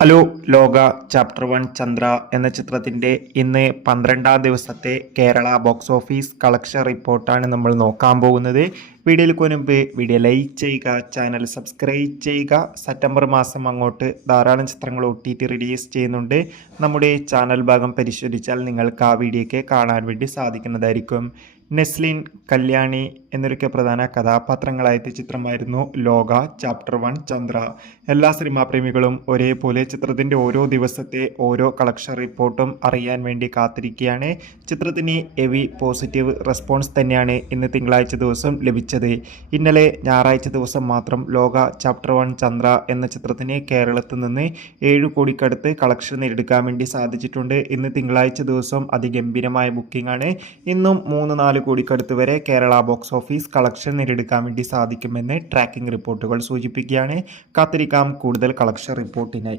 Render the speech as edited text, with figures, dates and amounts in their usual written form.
Hello ലോക chapter 1 Chandra എന്ന ചിത്രത്തിൻ്റെ ഇന്ന് 12-ാം ദിവസത്തെ കേരള ബോക്സ് ഓഫീസ് കളക്ഷൻ റിപ്പോർട്ടാണ് നമ്മൾ നോക്കാൻ പോകുന്നത്. വീഡിയോയിൽ മുൻപ് വീഡിയോ ലൈക്ക് ചെയ്യുക, ചാനൽ സബ്സ്ക്രൈബ് ചെയ്യുക. സെപ്റ്റംബർ മാസം അങ്ങോട്ട് ധാരാളം ചിത്രങ്ങൾ OTT റിലീസ് ചെയ്യുന്നുണ്ട്. നമ്മുടെ ചാനൽ ഭാഗം പരിശോധിച്ചാൽ നിങ്ങൾക്ക് ആ വീഡിയോയ്ക്ക് കാണാൻ വേണ്ടി സാധിക്കുന്നതായിരിക്കും. നെസ്ലിൻ, കല്യാണി എന്നൊക്കെ പ്രധാന കഥാപാത്രങ്ങളായ ചിത്രമായിരുന്നു ലോക ചാപ്റ്റർ 1 ചന്ദ്ര. എല്ലാ സിനിമാ പ്രേമികളും ഒരേപോലെ ചിത്രത്തിൻ്റെ ഓരോ ദിവസത്തെ ഓരോ കളക്ഷൻ റിപ്പോർട്ടും അറിയാൻ വേണ്ടി കാത്തിരിക്കുകയാണ്. ചിത്രത്തിന് ഹെവി പോസിറ്റീവ് റെസ്പോൺസ് തന്നെയാണ് ഇന്ന് തിങ്കളാഴ്ച ദിവസം ലഭിച്ചത്. ഇന്നലെ ഞായറാഴ്ച ദിവസം മാത്രം ലോക ചാപ്റ്റർ 1 ചന്ദ്ര എന്ന ചിത്രത്തിന് കേരളത്തിൽ നിന്ന് 7 കോടിക്കടുത്ത് കളക്ഷൻ നേടിയെടുക്കാൻ വേണ്ടി സാധിച്ചിട്ടുണ്ട്. ഇന്ന് തിങ്കളാഴ്ച ദിവസം അതിഗംഭീരമായ ബുക്കിംഗ് ആണ്. ഇന്നും 3-4 കോടിക്കടുത്ത് വരെ കേരള ബോക്സ് ഓഫീസ് കളക്ഷൻ നേടിയെടുക്കാൻ വേണ്ടി സാധിക്കുമെന്ന് ട്രാക്കിംഗ് റിപ്പോർട്ടുകൾ സൂചിപ്പിക്കുകയാണ്. കാത്തിരിക്കാം കൂടുതൽ കളക്ഷൻ റിപ്പോർട്ടിനായി.